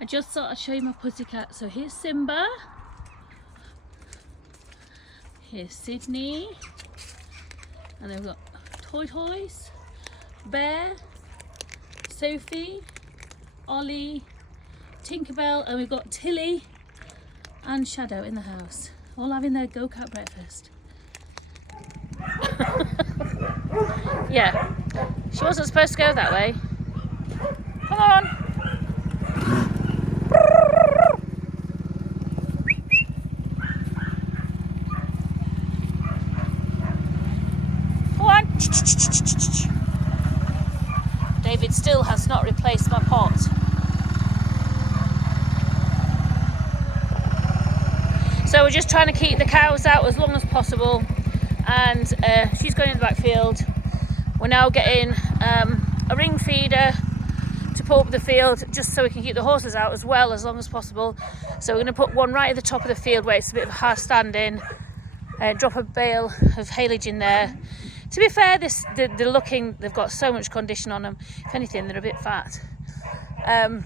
I just thought I'd show you my pussycat. So here's Simba. Here's Sydney. And then we've got Toys, Bear, Sophie, Ollie, Tinkerbell, and we've got Tilly and Shadow in the house. All having their go-kart breakfast. Yeah, she wasn't supposed to go that way. Come on. Go on. David still has not replaced my pot. So we're just trying to keep the cows out as long as possible, and she's going in the backfield. We're now getting a ring feeder to pull up the field just so we can keep the horses out as well as long as possible. So we're going to put one right at the top of the field where it's a bit of a hard standing, drop a bale of haylage in there. To be fair, they've got so much condition on them. If anything, they're a bit fat. We're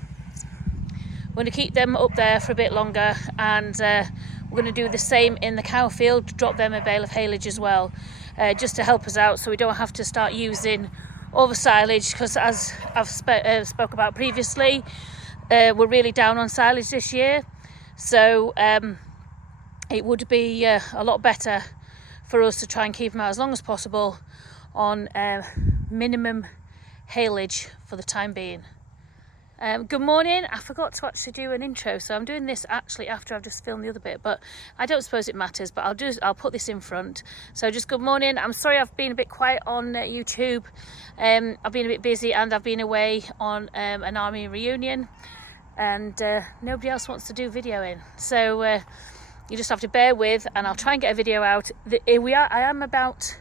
going to keep them up there for a bit longer, and we're going to do the same in the cow field, drop them a bale of haylage as well, just to help us out so we don't have to start using all the silage, because as I've spoke about previously, we're really down on silage this year. So it would be a lot better for us to try and keep them out as long as possible on minimum haylage for the time being. Good morning. I forgot to actually do an intro, so I'm doing this actually after I've just filmed the other bit, but I don't suppose it matters, but I'll put this in front. So just good morning. I'm sorry I've been a bit quiet on YouTube. I've been a bit busy, and I've been away on an army reunion, and nobody else wants to do videoing, so you just have to bear with, and I'll try and get a video out. I am about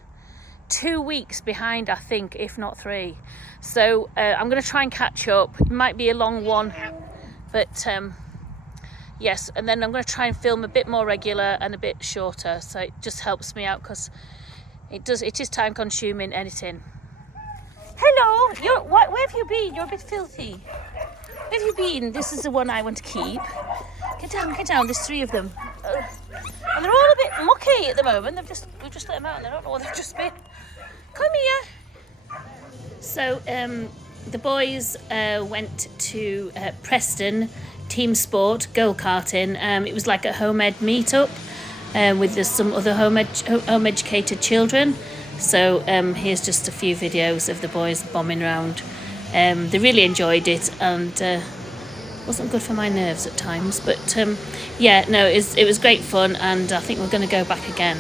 2 weeks behind, I think, if not 3. So I'm going to try and catch up. It might be a long one, but yes, and then I'm going to try and film a bit more regular and a bit shorter, so it just helps me out, because it is time consuming editing. Hello, where have you been? You're a bit filthy. Where have you been? This is the one I want to keep. Get down, there's 3 of them. And they're all a bit mucky at the moment. We've just let them out and I don't know what they've just been. Come here. So the boys went to Preston Team Sport go-karting. It was like a home ed meetup with some other home educated children. So here's just a few videos of the boys bombing around. They really enjoyed it, and wasn't good for my nerves at times, but yeah, no, it was great fun, and I think we're going to go back again.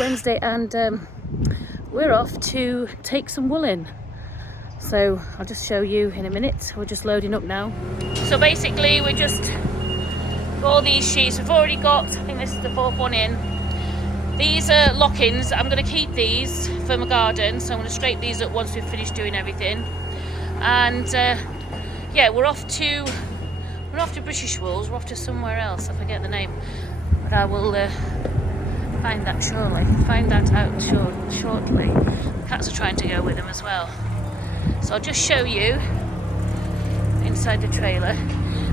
Wednesday, and we're off to take some wool in. So I'll just show you in a minute. We're just loading up now. So basically we're just got all these sheets. We've already got, I think this is the 4th one in. These are lock-ins. I'm going to keep these for my garden, so I'm going to straighten these up once we've finished doing everything. And yeah, we're off to British Wools. We're off to somewhere else. I forget the name, but I will find that out shortly. Cats are trying to go with them as well. So I'll just show you inside the trailer.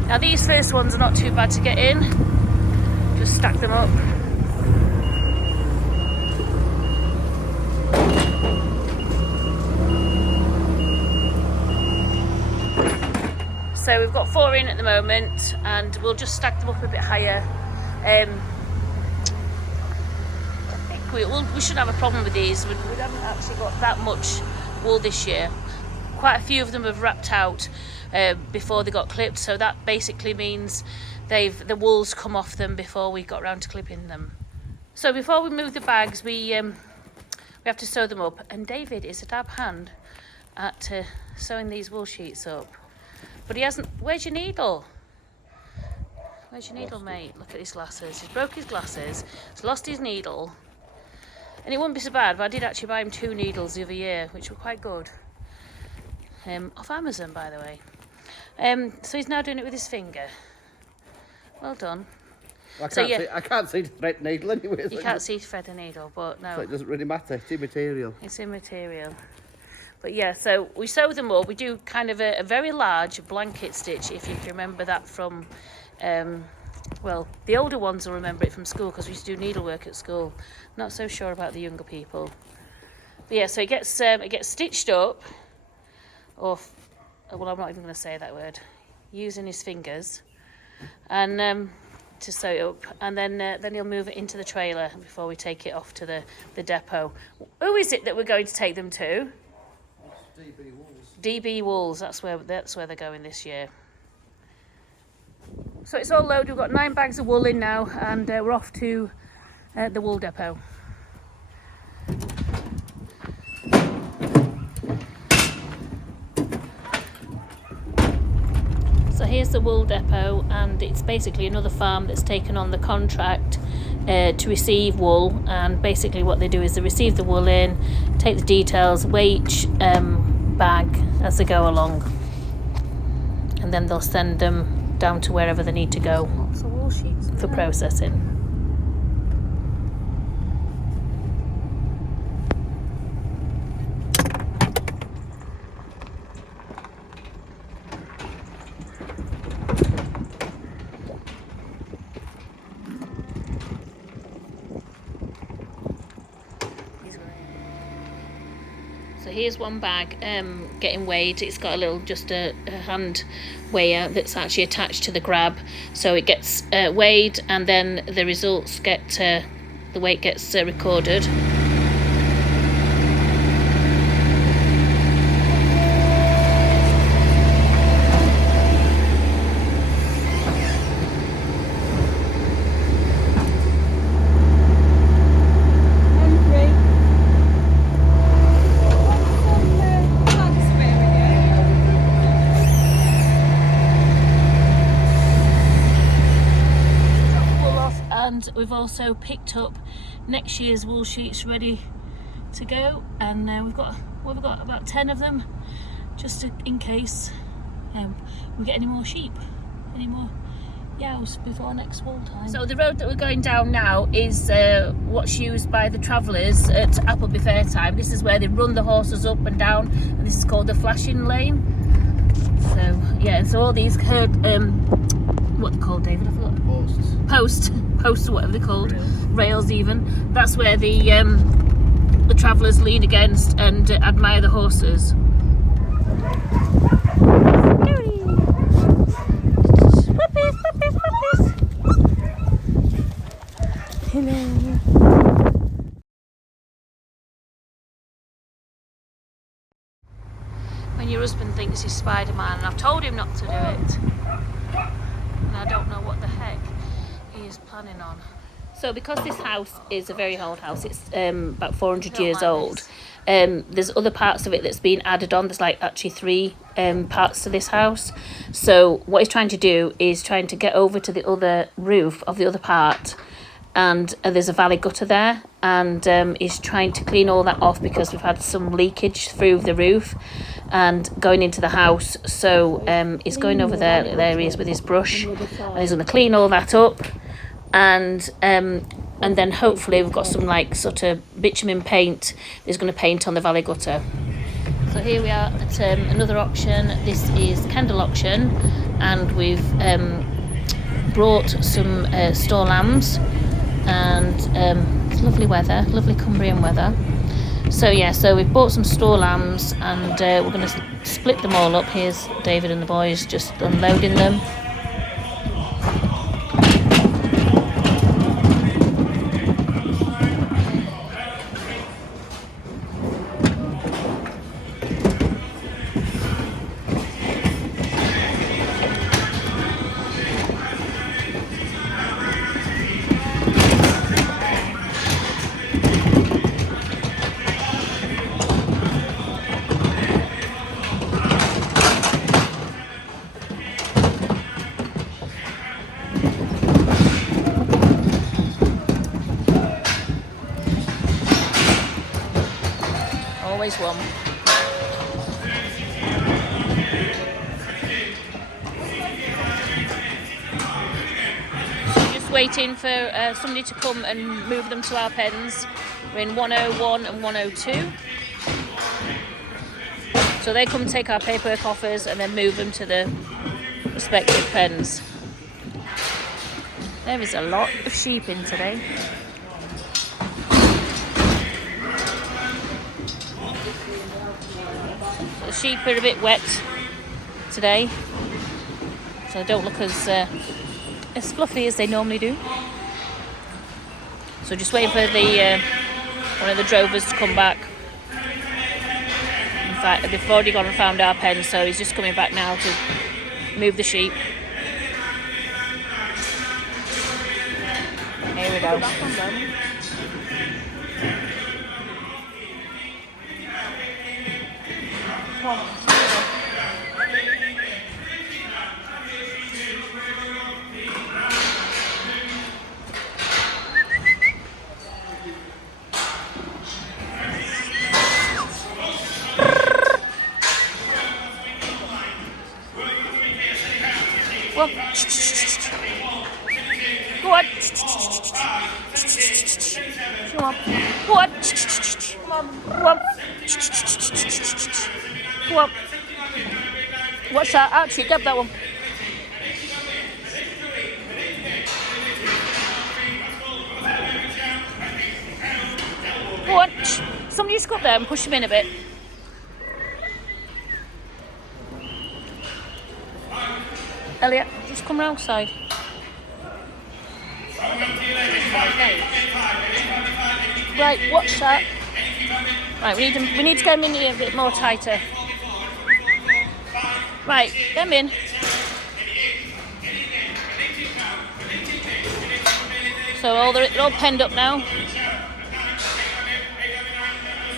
Now these first ones are not too bad to get in. Just stack them up. So we've got 4 in at the moment, and we'll just stack them up a bit higher. I think we shouldn't have a problem with these. We haven't actually got that much wool this year. Quite a few of them have wrapped out before they got clipped, so that basically means the wool's come off them before we got round to clipping them. So before we move the bags, we have to sew them up, and David is a dab hand at sewing these wool sheets up. But he hasn't. Where's your needle? Where's your needle, mate? Look at his glasses. He's broke his glasses. He's lost his needle. And it wouldn't be so bad, but I did actually buy him 2 needles the other year, which were quite good. Off Amazon, by the way. So he's now doing it with his finger. Well done. I can't see to thread the needle anyway. You can't see to thread the needle, but no. So it doesn't really matter. It's immaterial. It's immaterial. But yeah, so we sew them up. We do kind of a very large blanket stitch, if you can remember that from, well, the older ones will remember it from school, because we used to do needlework at school. Not so sure about the younger people. But yeah, so it gets stitched up. Or, well, I'm not even going to say that word, using his fingers, and to sew it up, and then he'll move it into the trailer before we take it off to the depot. Who is it that we're going to take them to? DB Wools. DB Wools. That's where they're going this year. So it's all loaded. We've got 9 bags of wool in now, and we're off to the wool depot. So here's the wool depot, and it's basically another farm that's taken on the contract to receive wool. And basically what they do is they receive the wool in, take the details, weigh each bag as they go along, and then they'll send them down to wherever they need to go for processing. So here's one bag getting weighed. It's got just a hand weigher that's actually attached to the grab, so it gets weighed, and then the results the weight gets recorded. And we've also picked up next year's wool sheets ready to go, and we've got about 10 of them, just in case we get any more sheep, any more yows before next wool time. So the road that we're going down now is what's used by the travellers at Appleby Fair time. This is where they run the horses up and down, and this is called the flashing lane. So yeah, so all these herd, what they're called, David? I forgot. Posts or whatever they're called, rails even. That's where the travellers lean against and admire the horses. Hello. When your husband thinks he's Spider-Man, and I've told him not to do it, and I don't know what the heck he is planning on. So because this house is a very old house, it's about 400 years old, there's other parts of it that's been added on. There's like actually 3 parts to this house. So what he's trying to do is trying to get over to the other roof of the other part, and there's a valley gutter there, and he's trying to clean all that off because we've had some leakage through the roof and going into the house. So he's going over there areas with his brush, and he's going to clean all that up. And then hopefully we've got some like sort of bitumen paint he's going to paint on the valley gutter. So here we are at another auction. This is Kendal auction, and we've brought some store lambs, and it's lovely weather, lovely Cumbrian weather. So yeah, so we've bought some store lambs, and we're going to split them all up. Here's David and the boys just unloading them. Always one. So just waiting for somebody to come and move them to our pens. We're in 101 and 102. So they come take our paperwork offers and then move them to the respective pens. There is a lot of sheep in today. The sheep are a bit wet today, so they don't look as fluffy as they normally do. So just waiting for the one of the drovers to come back. In fact, they've already gone and found our pen, so he's just coming back now to move the sheep. Here we go. Well, go on. Come on. Go on. Come on. Go on. Go on. What's that? Actually, grab that one. Go on. Somebody just go up there and push him in a bit. Elliot, just come round side. Right, watch that. Right, we need to get him in here a bit more tighter. Right, get him in. So they're all penned up now.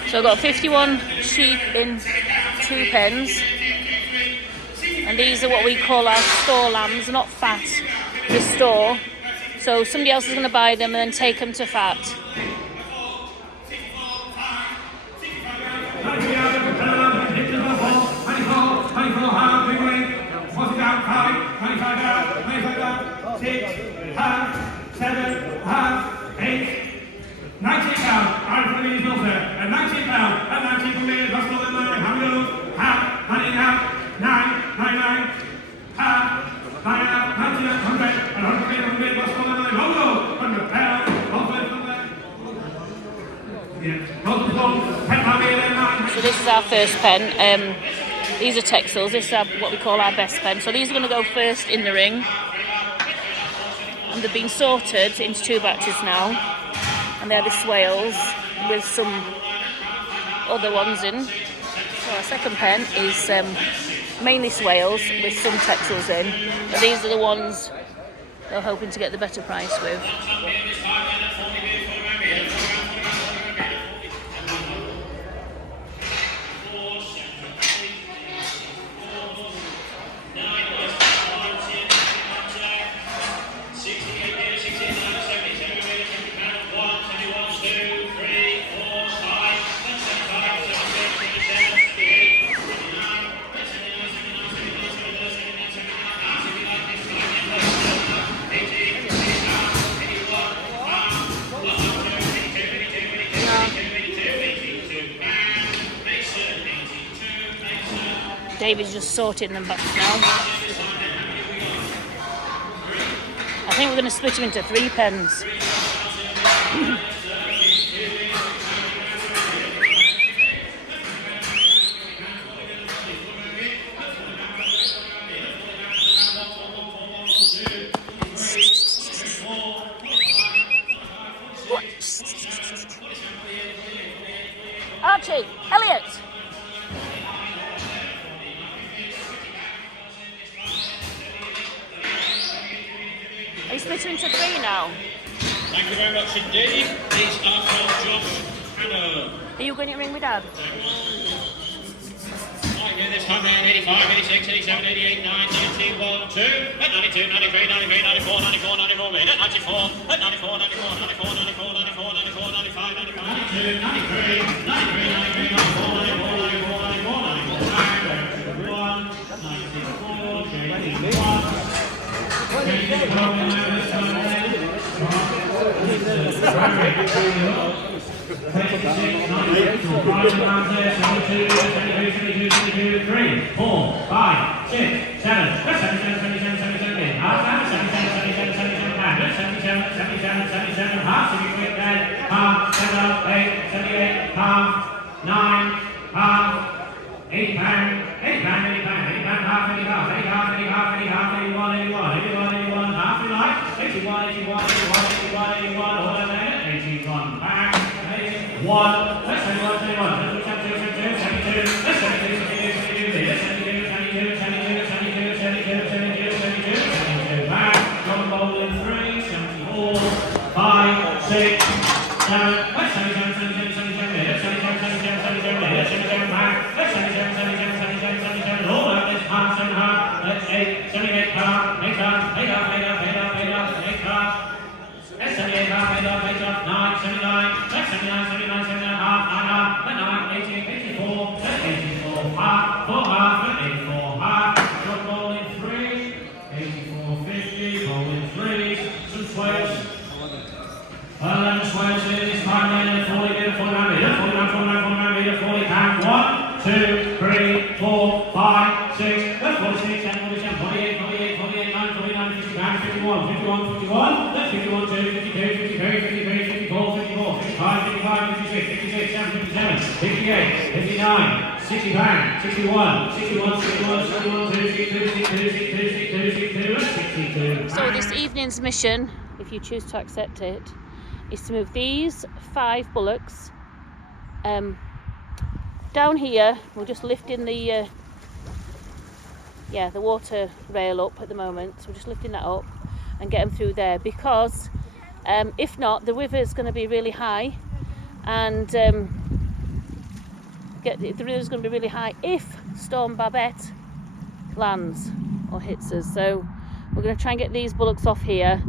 So I've got 51 sheep in 2 pens. And these are what we call our store lambs, not fat, the store. So somebody else is going to buy them and then take them to fat. So this is our first pen. These are Texels. This is what we call our best pen. So these are going to go first in the ring. And they've been sorted into 2 batches now. And they're the swales with some other ones in. So our second pen is mainly swales with some Texels in. And these are the ones they're hoping to get the better price with. David's just sorting them back now. I think we're going to split them into 3 pens. Archie, Elliot. Are you split into 3 now? Thank you very much indeed. These are from Josh Hannah. Are you going to ring with Dad? I get this 185, 86, 87, 88, 90, 91, 2, 92, 93, 93, 94, 94, 94, 94, 94, 94, 94, 94, 94, 94, 94, 95, 95, 92, 93, 93, 93, 94, 94, 94, 94, 94, So this evening's mission, if you choose to accept it, is to move these 5 bullocks down here. We're just lifting the the water rail up at the moment, so we're just lifting that up and get them through there, because if not, the river is going to be really high, and the river is going to be really high if Storm Babet lands or hits us. So we're going to try and get these bullocks off here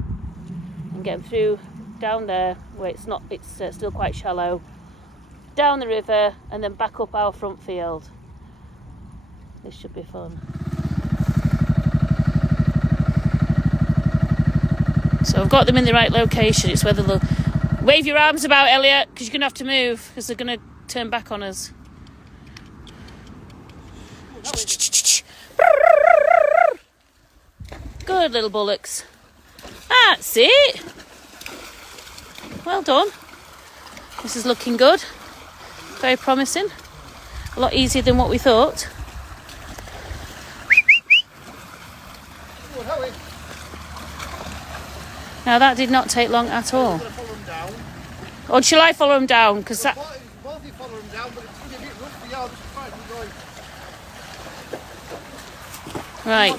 and get them through down there where it's still quite shallow, down the river, and then back up our front field. This should be fun. So I've got them in the right location. It's whether they'll wave your arms about, Elliot, because you're going to have to move, because they're going to turn back on us. Good little bullocks. That's it. Well done. This is looking good. Very promising. A lot easier than what we thought. Now that did not take long at all. Or shall I follow them down? Because that... Right.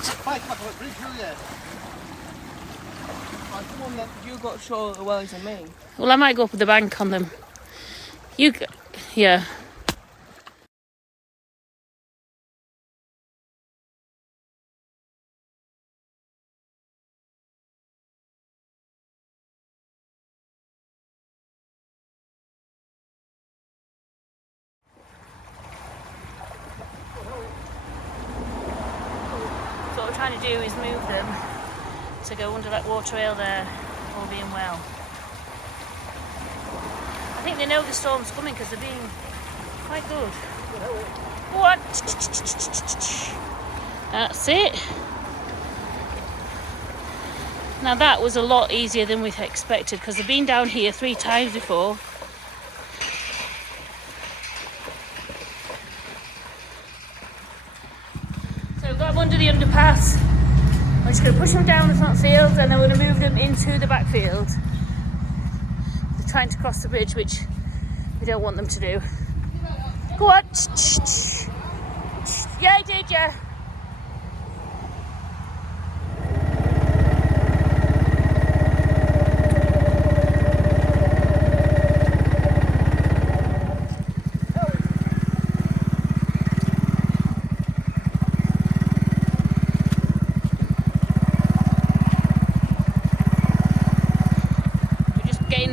come on then. You got shorter wellies than me. Well, I might go up the bank on them. Yeah. So what we're trying to do is move them to go under that water rail there, all being well. I think they know the storm's coming because they're being quite good. What? That's it. Now that was a lot easier than we expected because they've been down here 3 times before. So we've got them under the underpass. I'm just going to push them down the front field and then we're going to move them into the back field. They're trying to cross the bridge, which we don't want them to do. Go on. Yeah, I did, yeah.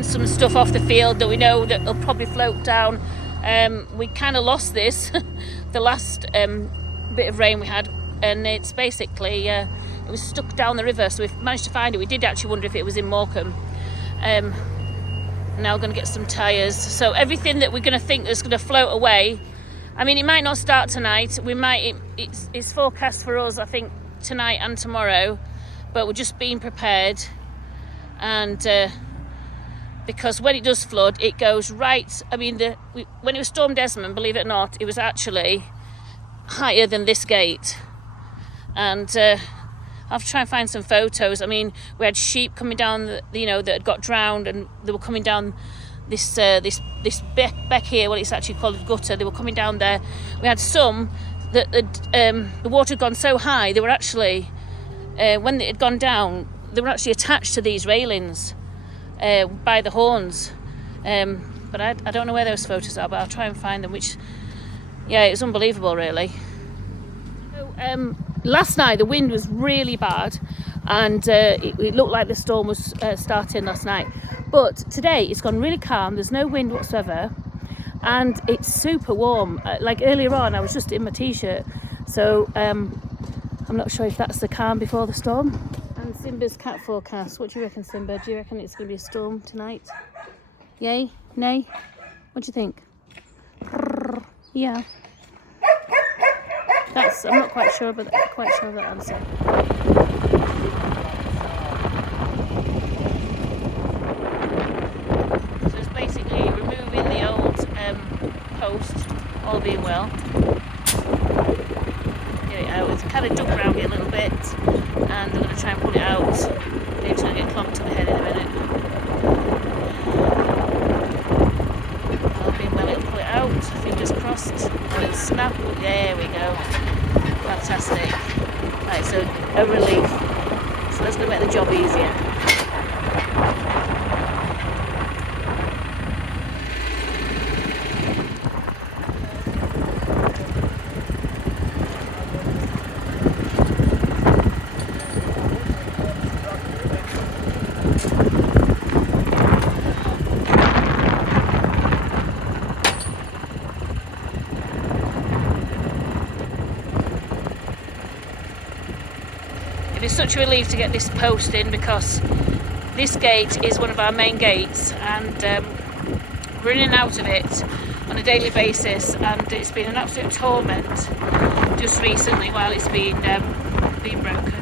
Some stuff off the field that we know that will probably float down. We kind of lost this the last bit of rain we had, and it's basically it was stuck down the river, so we've managed to find it. We did actually wonder if it was in Morecambe. Now we're going to get some tyres, so everything that we're going to think is going to float away, I mean, it might not start tonight. We might, it's forecast for us, I think, tonight and tomorrow, but we're just being prepared. And because when it does flood, it goes right. I mean, when it was Storm Desmond, believe it or not, it was actually higher than this gate. And I'll try and find some photos. I mean, we had sheep coming down, that had got drowned, and they were coming down this beck here. Well, it's actually called a gutter. They were coming down there. We had some that the water had gone so high, they were actually, when it had gone down, they were actually attached to these railings. By the horns, but I don't know where those photos are, but I'll try and find them, which, yeah, it was unbelievable, really. So, last night the wind was really bad, and it looked like the storm was starting last night, but today it's gone really calm. There's no wind whatsoever, and it's super warm. Like earlier on, I was just in my t-shirt, so I'm not sure if that's the calm before the storm. And Simba's cat forecast. What do you reckon, Simba? Do you reckon it's going to be a storm tonight? Yay? Nay? What do you think? Yeah. I'm not quite sure, but quite sure of that answer. So it's basically removing the old post, all being well. Get it out. It's kind of dug around it a little bit, and I'm going to try and pull it out. Dave's going to get clumped to the head in a minute. All being well, it'll pull it out. Fingers crossed. And it'll snap. There we go. Fantastic. Right, so a relief. So that's going to make the job easier. It is such a relief to get this post in, because this gate is one of our main gates, and we're in and out of it on a daily basis, and it's been an absolute torment just recently while it's been broken.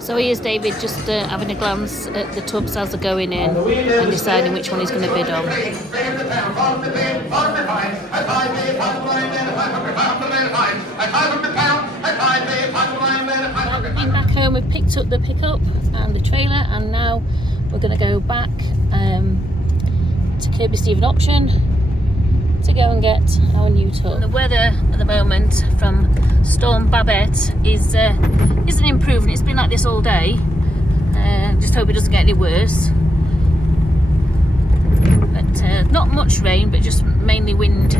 So here's David just having a glance at the tubs as they're going in and deciding which one he's going to bid on. We've been back home, we've picked up the pickup and the trailer, and now we're going to go back to Kirby Stephen Auction to go and get our new tub. The weather at the moment from Storm Babet isn't improving. It's been like this all day. Just hope it doesn't get any worse. But not much rain, but just mainly wind.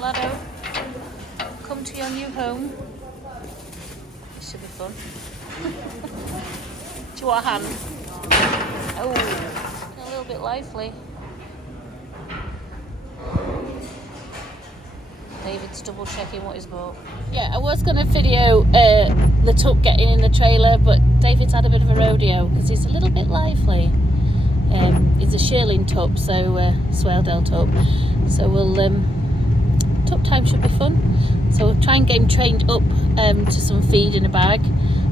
Lado, come to your new home. This should be fun. Do you want a hand? Oh, a little bit lively. David's double checking what he's bought. Yeah, I was going to video the tub getting in the trailer, but David's had a bit of a rodeo because he's a little bit lively. It's a shearling tub, so Swaledale tub. So tub time should be fun. So we'll try and get him trained up to some feed in a bag,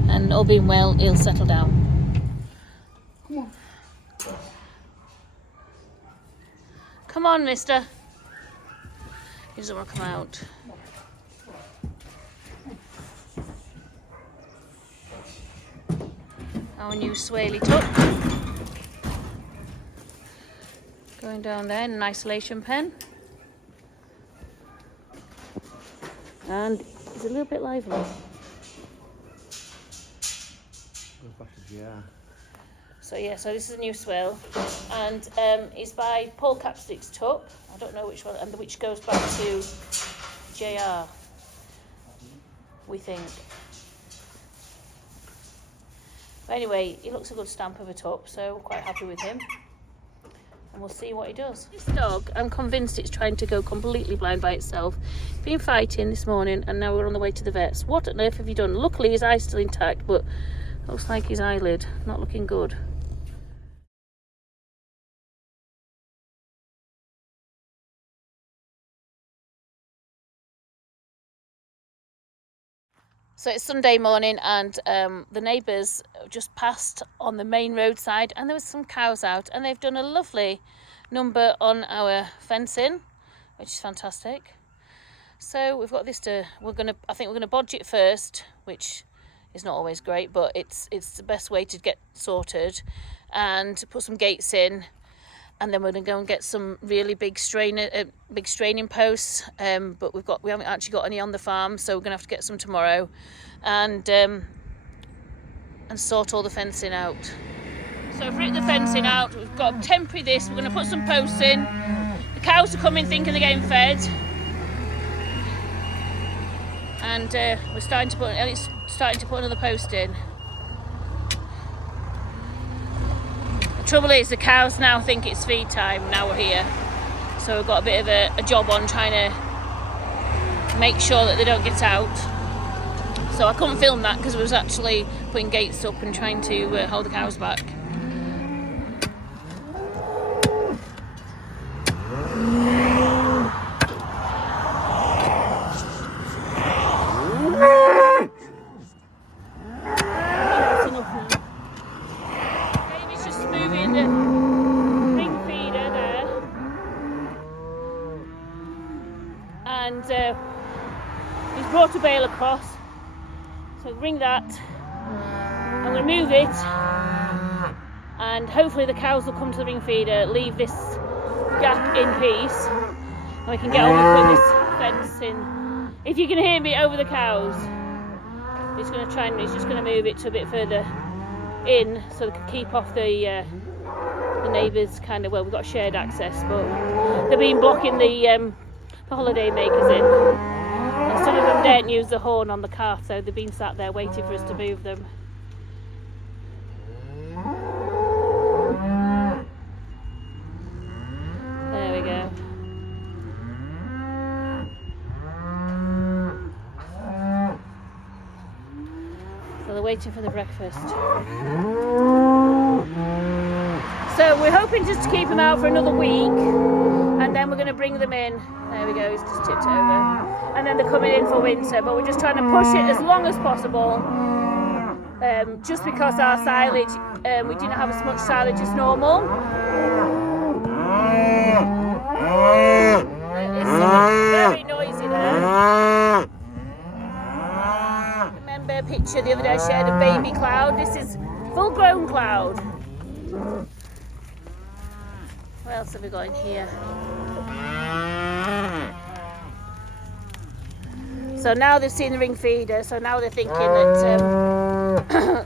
and all being well, he'll settle down. Come on. Come on, mister. He doesn't want to come out. Our new Swaley tub. Going down there in an isolation pen. And he's a little bit lively. So yeah, so this is a new swale, and it's by Cattle16th. I don't know which one, and which goes back to JR, we think. But anyway, he looks a good stamp of a tup, so we're quite happy with him. And we'll see what he does. This dog, I'm convinced it's trying to go completely blind by itself. Been fighting this morning, and now we're on the way to the vets. What on earth have you done? Luckily his eye's still intact, but looks like his eyelid not looking good. So it's Sunday morning, and the neighbours just passed on the main roadside, and there was some cows out, and they've done a lovely number on our fencing, which is fantastic. So we've got this I think we're gonna bodge it first, which is not always great, but it's the best way to get sorted, and put some gates in. And then we're going to go and get some really big straining posts, but we haven't actually got any on the farm, so we're going to have to get some tomorrow, and sort all the fencing out. So we've ripped the fencing out. We've got a temporary this. We're going to put some posts in. The cows are coming thinking they're getting fed, and Ellie's starting to put another post in. The trouble is the cows now think it's feed time now we're here, so we've got a bit of a job on trying to make sure that they don't get out. So I couldn't film that because we was actually putting gates up and trying to hold the cows back. And he's brought a bale across, so ring that. I'm going to move it, and hopefully the cows will come to the ring feeder, leave this gap in peace, and we can get on and put this fence in. If you can hear me over the cows, he's just going to move it to a bit further in so they can keep off the neighbours kind of, well, we've got shared access, but they've been blocking the holiday makers in, and some of them daren't use the horn on the cart, so they've been sat there waiting for us to move them. There we go. So they're waiting for the breakfast. So we're hoping just to keep them out for another week, and and then we're going to bring them in. There we go, he's just tipped it over. And then they're coming in for winter, but we're just trying to push it as long as possible. Just because our silage, we didn't have as much silage as normal. It's very noisy there. Remember a picture the other day I shared of baby cloud? This is full grown cloud. What else have we got in here? So now they've seen the ring feeder, so now they're thinking that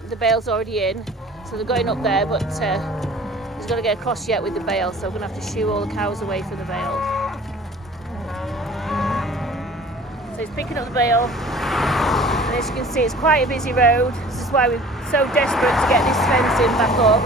the bale's already in. So they're going up there, but he's got to get across yet with the bale, so we're going to have to shoo all the cows away from the bale. So he's picking up the bale, and as you can see it's quite a busy road. This is why we're so desperate to get this fencing back up.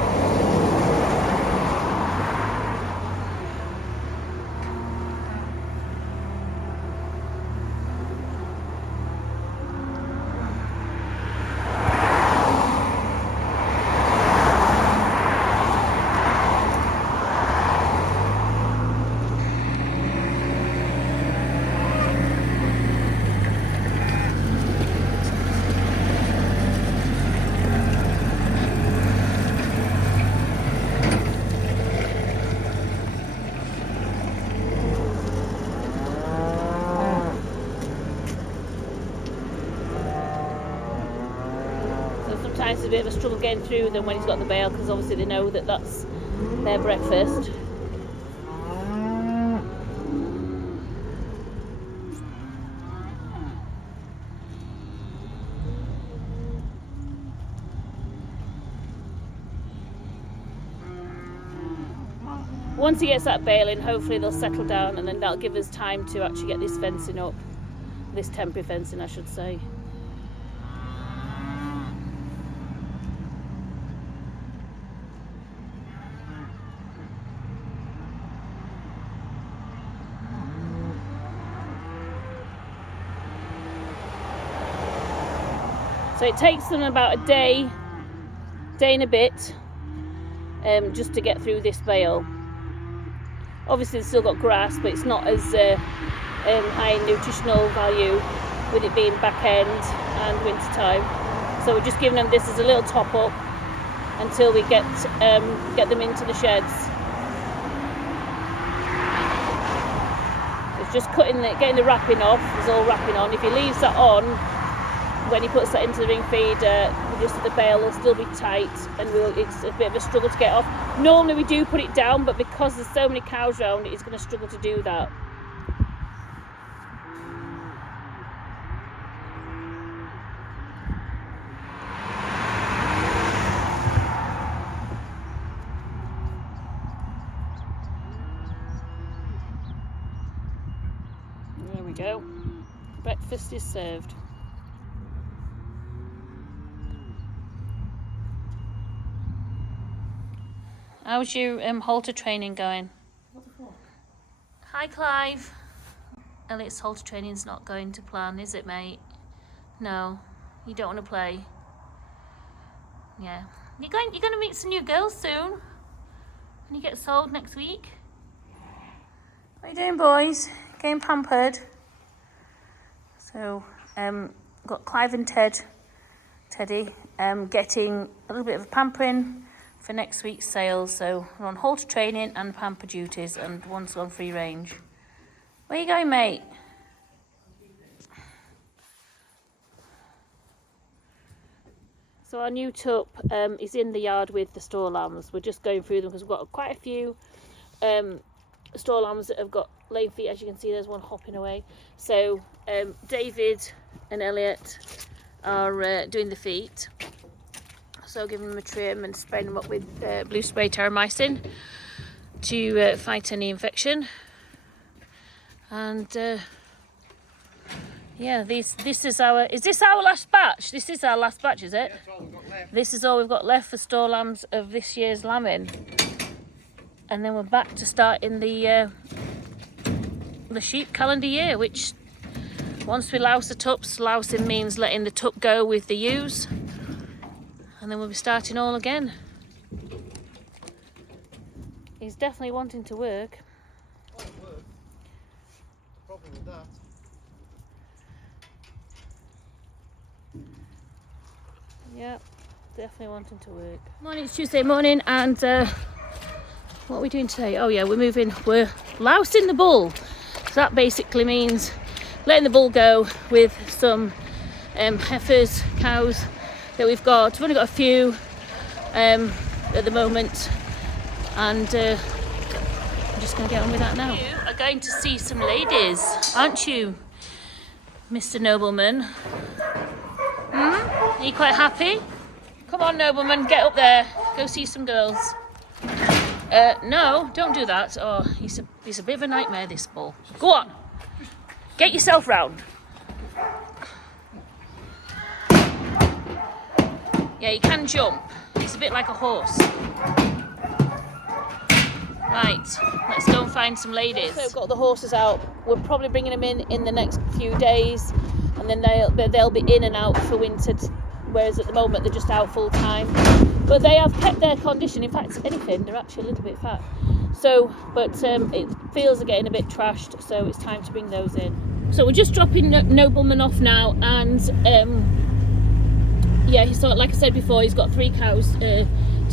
Sometimes it's a bit of a struggle getting through them when he's got the bale, because obviously they know that that's their breakfast. Once he gets that bale in, hopefully they'll settle down, and then that'll give us time to actually get this fencing up. This temporary fencing, I should say. So it takes them about a day and a bit just to get through this bale. Obviously they've still got grass, but it's not as high in nutritional value with it being back end and winter time. So we're just giving them this as a little top up until we get them into the sheds. It's just getting the wrapping off. It's all wrapping on. If he leaves that on, when he puts that into the ring feeder, just the bale will still be tight, and it's a bit of a struggle to get off. Normally we do put it down, but because there's so many cows around, it's going to struggle to do that. There we go. Breakfast is served. How's your halter training going? Hi Clive. Elliot's halter training's not going to plan, is it, mate? No, you don't want to play. Yeah, you're going to meet some new girls soon. When you get sold next week. What are you doing, boys? Getting pampered. So, got Clive and Teddy, getting a little bit of a pampering for next week's sales. So we're on halter training and pamper duties, and one's on free range. Where are you going, mate? So our new tup is in the yard with the store lambs. We're just going through them because we've got quite a few store lambs that have got lame feet. As you can see, there's one hopping away. So David and Elliot are doing the feet. So giving them a trim and spraying them up with blue spray terramycin to fight any infection. And yeah, this is our last batch? This is our last batch, is it? Yeah, that's all we've got left. This is all we've got left for store lambs of this year's lambing. And then we're back to starting the sheep calendar year, which once we louse the tups, lousing means letting the tup go with the ewes. And then we'll be starting all again. He's definitely wanting to work. problem with that. Yep, definitely wanting to work. Morning, it's Tuesday morning, and what are we doing today? Oh yeah, we're lousing the bull. So that basically means letting the bull go with some heifers, cows that we've got. We've only got a few at the moment, and I'm just going to get on with that now. You are going to see some ladies, aren't you, Mr. Nobleman? Are you quite happy? Come on, Nobleman, get up there. Go see some girls. No, don't do that. Oh, he's a bit of a nightmare, this bull. Go on. Get yourself round. Yeah, he can jump. He's a bit like a horse. Right, let's go and find some ladies. So we've got the horses out. We're probably bringing them in the next few days, and then they'll be in and out for winter. Whereas at the moment they're just out full time. But they have kept their condition. In fact, anything, they're actually a little bit fat. So, but it feels are getting a bit trashed, so it's time to bring those in. So we're just dropping Nobleman off now, and yeah, he's got, like I said before, he's got 3 cows to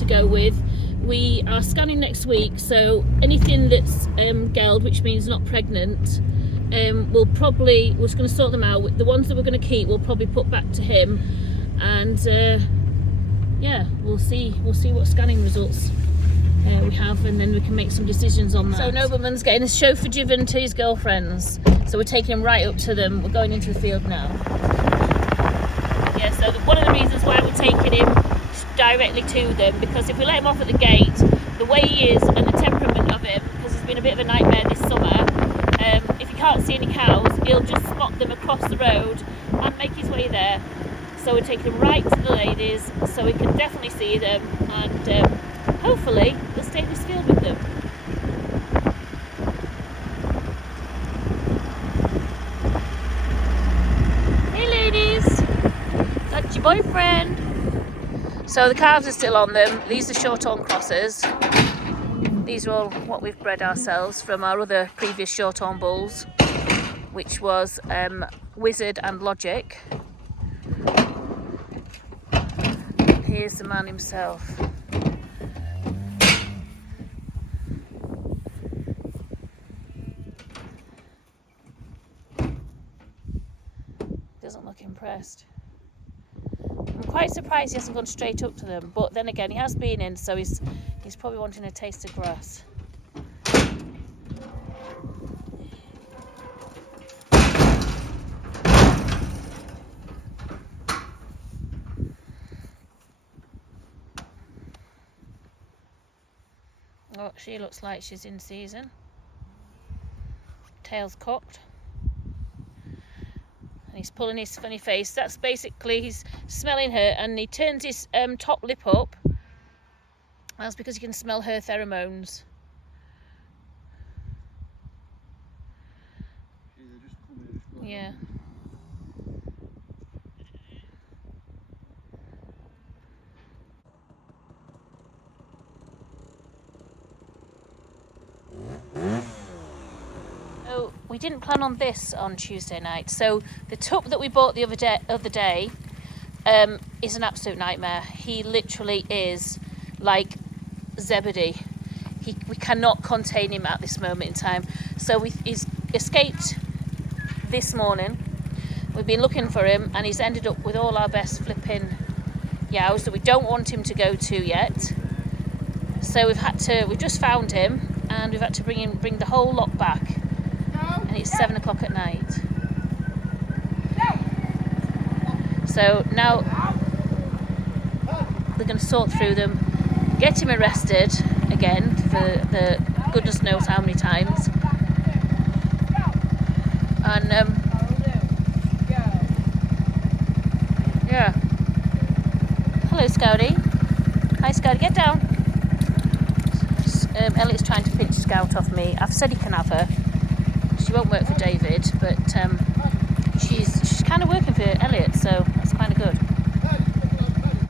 go with. We are scanning next week, so anything that's gelled, which means not pregnant, we're just going to sort them out. The ones that we're going to keep, we'll probably put back to him, and yeah, we'll see what scanning results we have, and then we can make some decisions on that. So Nobleman's getting his chauffeur driven to his girlfriend's, so we're taking him right up to them. We're going into the field now. Yeah, so one of the reasons why we're taking him directly to them, because if we let him off at the gate, the way he is and the temperament of him, because he's been a bit of a nightmare this summer, if he can't see any cows, he'll just spot them across the road and make his way there. So we're taking him right to the ladies, so we can definitely see them, and hopefully we'll stay in this field with them. Hey ladies, that's your boyfriend. So the calves are still on them. These are short-horn crosses. These are all what we've bred ourselves from our other previous short-horn bulls, which was Wizard and Logic. Here's the man himself. Doesn't look impressed. I'm quite surprised he hasn't gone straight up to them, but then again, he has been in, so he's probably wanting a taste of grass. Oh, she looks like she's in season. Tail's cocked. And he's pulling his funny face. That's basically, he's smelling her, and he turns his top lip up. That's because he can smell her pheromones. Yeah. So we didn't plan on this on Tuesday night. So the Tup that we bought the other day is an absolute nightmare. He literally is like Zebedee. We cannot contain him at this moment in time. So he's escaped this morning. We've been looking for him, and he's ended up with all our best flipping yows that we don't want him to go to yet. So we've just found him, and we've had to bring the whole lot back. And it's 7 o'clock at night. So now they're going to sort through them, get him arrested again for the goodness knows how many times. And yeah. Hello, Scouty. Hi, Scouty. Get down. Elliot's trying to pinch Scout off me. I've said he can have her. She won't work for David, but she's kind of working for Elliot, so that's kind of good.